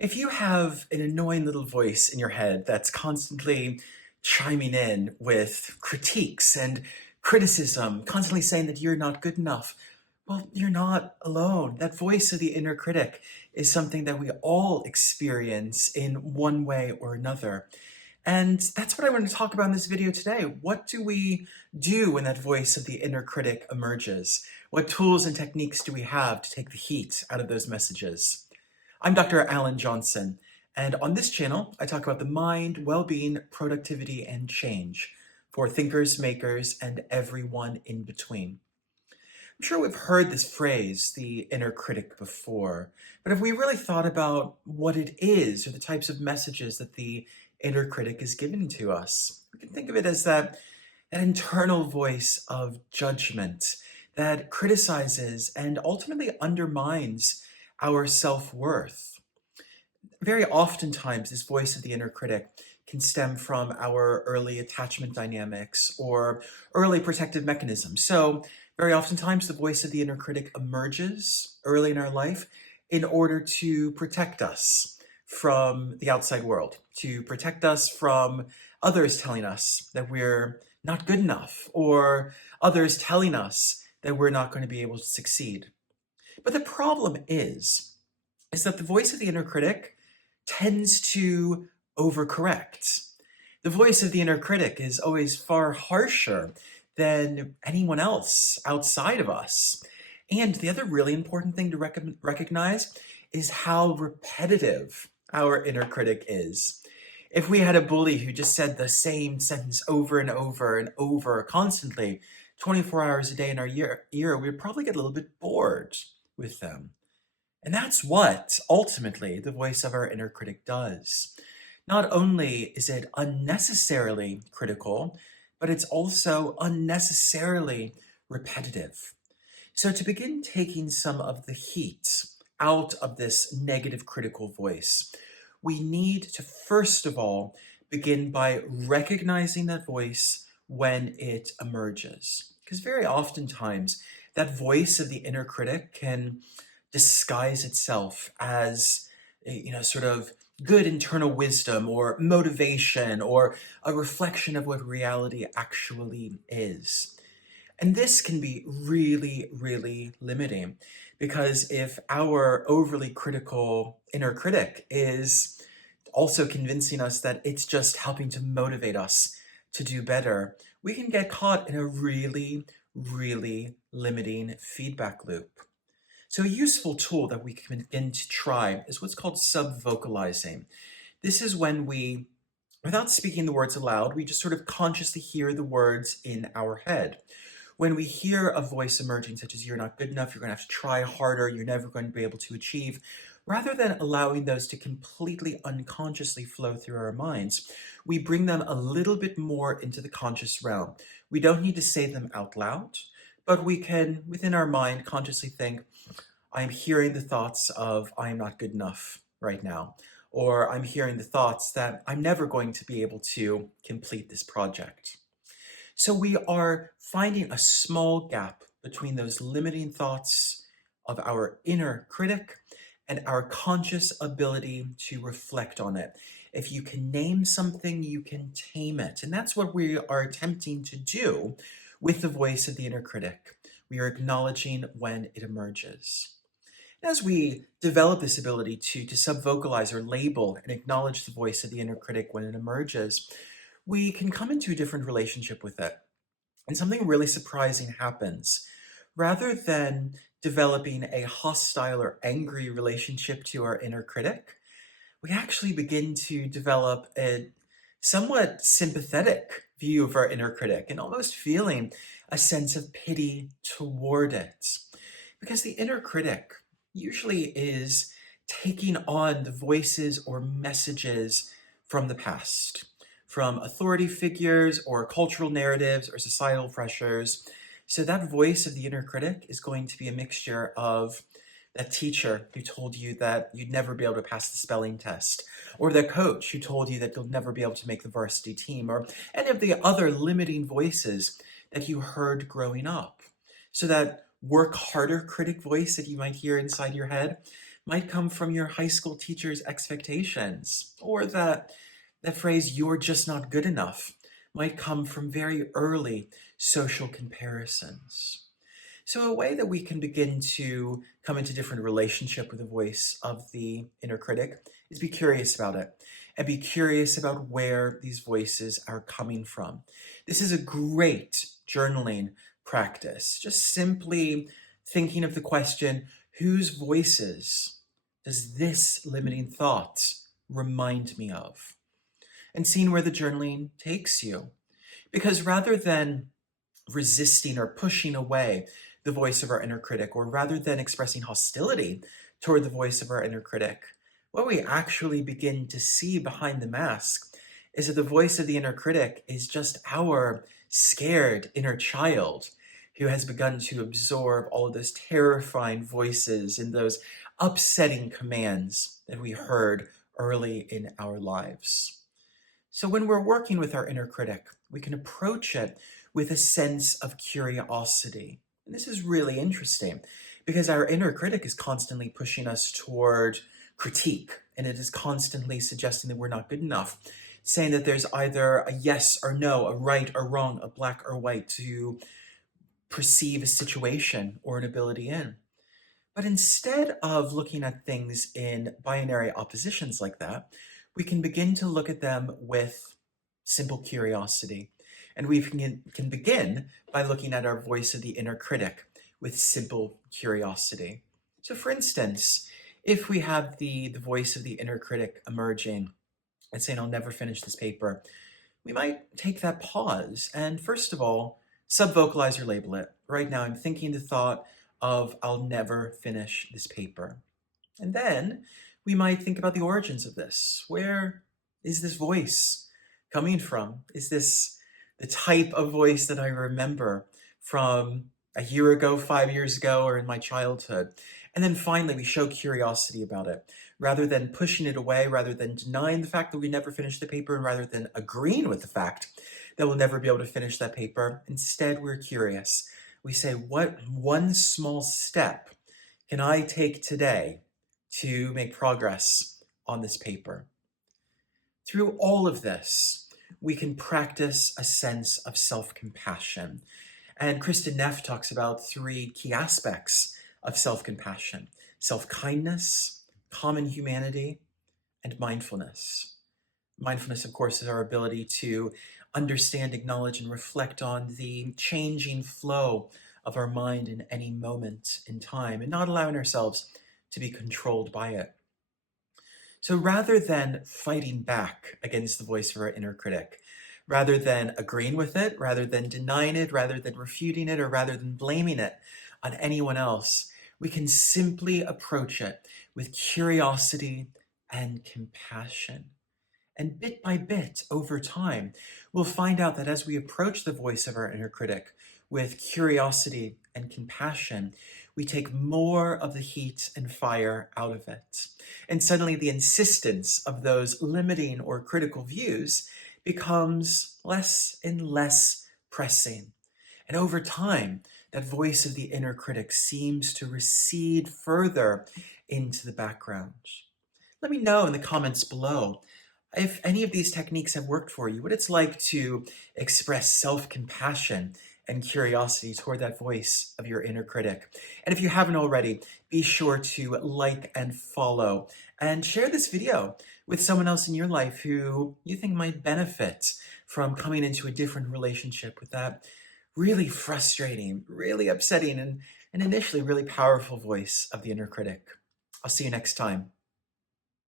If you have an annoying little voice in your head that's constantly chiming in with critiques and criticism, constantly saying that you're not good enough, well, you're not alone. That voice of the inner critic is something that we all experience in one way or another. And that's what I want to talk about in this video today. What do we do when that voice of the inner critic emerges? What tools and techniques do we have to take the heat out of those messages? I'm Dr. Alan Johnson, and on this channel, I talk about the mind, well-being, productivity, and change for thinkers, makers, and everyone in between. I'm sure we've heard this phrase, the inner critic, before, but have we really thought about what it is or the types of messages that the inner critic is giving to us? We can think of it as that internal voice of judgment that criticizes and ultimately undermines our self-worth. Very oftentimes, this voice of the inner critic can stem from our early attachment dynamics or early protective mechanisms. So very oftentimes, the voice of the inner critic emerges early in our life in order to protect us from the outside world, to protect us from others telling us that we're not good enough, or others telling us that we're not going to be able to succeed. But the problem is that the voice of the inner critic tends to overcorrect. The voice of the inner critic is always far harsher than anyone else outside of us. And the other really important thing to recognize is how repetitive our inner critic is. If we had a bully who just said the same sentence over and over and over constantly, 24 hours a day in our year, we'd probably get a little bit bored with them. And that's what, ultimately, the voice of our inner critic does. Not only is it unnecessarily critical, but it's also unnecessarily repetitive. So to begin taking some of the heat out of this negative critical voice, we need to, first of all, begin by recognizing that voice when it emerges. Because very oftentimes, that voice of the inner critic can disguise itself as sort of good internal wisdom or motivation or a reflection of what reality actually is. And this can be really, really limiting, because if our overly critical inner critic is also convincing us that it's just helping to motivate us to do better, we can get caught in a really, really limiting feedback loop. So a useful tool that we can begin to try is what's called sub-vocalizing. This is when we, without speaking the words aloud, we just sort of consciously hear the words in our head. When we hear a voice emerging, such as "you're not good enough, you're going to have to try harder, you're never going to be able to achieve," rather than allowing those to completely unconsciously flow through our minds, we bring them a little bit more into the conscious realm. We don't need to say them out loud, but we can, within our mind, consciously think, I'm hearing the thoughts of I'm not good enough right now, or I'm hearing the thoughts that I'm never going to be able to complete this project. So we are finding a small gap between those limiting thoughts of our inner critic and our conscious ability to reflect on it. If you can name something, you can tame it. And that's what we are attempting to do with the voice of the inner critic. We are acknowledging when it emerges. As we develop this ability to sub-vocalize or label and acknowledge the voice of the inner critic when it emerges, we can come into a different relationship with it. And something really surprising happens. Rather than developing a hostile or angry relationship to our inner critic, we actually begin to develop a somewhat sympathetic view of our inner critic and almost feeling a sense of pity toward it. Because the inner critic usually is taking on the voices or messages from the past, from authority figures or cultural narratives or societal pressures. So that voice of the inner critic is going to be a mixture of that teacher who told you that you'd never be able to pass the spelling test, or the coach who told you that you'll never be able to make the varsity team, or any of the other limiting voices that you heard growing up. So that work harder critic voice that you might hear inside your head might come from your high school teacher's expectations, or that phrase, "you're just not good enough," might come from very early social comparisons. So a way that we can begin to come into different relationship with the voice of the inner critic is be curious about it and be curious about where these voices are coming from. This is a great journaling practice. Just simply thinking of the question, whose voices does this limiting thought remind me of? And seeing where the journaling takes you. Because rather than resisting or pushing away the voice of our inner critic, or rather than expressing hostility toward the voice of our inner critic, what we actually begin to see behind the mask is that the voice of the inner critic is just our scared inner child who has begun to absorb all of those terrifying voices and those upsetting commands that we heard early in our lives. So when we're working with our inner critic, we can approach it with a sense of curiosity. And this is really interesting because our inner critic is constantly pushing us toward critique, and it is constantly suggesting that we're not good enough, saying that there's either a yes or no, a right or wrong, a black or white to perceive a situation or an ability in. But instead of looking at things in binary oppositions like that, we can begin to look at them with simple curiosity. And we can begin by looking at our voice of the inner critic with simple curiosity. So for instance, if we have the voice of the inner critic emerging and saying, "I'll never finish this paper," we might take that pause and first of all, subvocalize or label it. Right now, I'm thinking the thought of, "I'll never finish this paper." And then we might think about the origins of this. Where is this voice coming from? Is this the type of voice that I remember from a year ago, 5 years ago, or in my childhood? And then finally, we show curiosity about it. Rather than pushing it away, rather than denying the fact that we never finished the paper, and rather than agreeing with the fact that we'll never be able to finish that paper, instead we're curious. We say, what one small step can I take today to make progress on this paper? Through all of this, we can practice a sense of self-compassion. And Kristen Neff talks about 3 key aspects of self-compassion: self-kindness, common humanity, and mindfulness. Mindfulness, of course, is our ability to understand, acknowledge, and reflect on the changing flow of our mind in any moment in time and not allowing ourselves to be controlled by it. So rather than fighting back against the voice of our inner critic, rather than agreeing with it, rather than denying it, rather than refuting it, or rather than blaming it on anyone else, we can simply approach it with curiosity and compassion. And bit by bit, over time, we'll find out that as we approach the voice of our inner critic with curiosity and compassion, we take more of the heat and fire out of it. And suddenly the insistence of those limiting or critical views becomes less and less pressing. And over time, that voice of the inner critic seems to recede further into the background. Let me know in the comments below if any of these techniques have worked for you, what it's like to express self-compassion and curiosity toward that voice of your inner critic. And if you haven't already, be sure to like and follow and share this video with someone else in your life who you think might benefit from coming into a different relationship with that really frustrating, really upsetting, and initially really powerful voice of the inner critic. I'll see you next time.